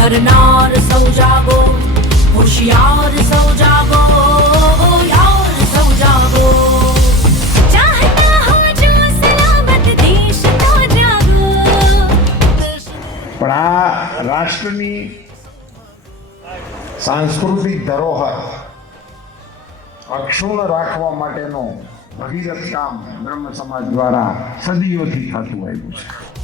નર નાર સૌ જાગો, હોશિયાર સૌ જાગો, યાર સૌ જાગો. ચાહતા હો જો સલામત દેશ તો જાગો. પણ આ રાષ્ટ્રની સાંસ્કૃતિક ધરોહર અક્ષુણ્ણ રાખવા માટેનો ભગીરથ કામ બ્રહ્મ સમાજ દ્વારા સદીઓથી થતું આવ્યું છે.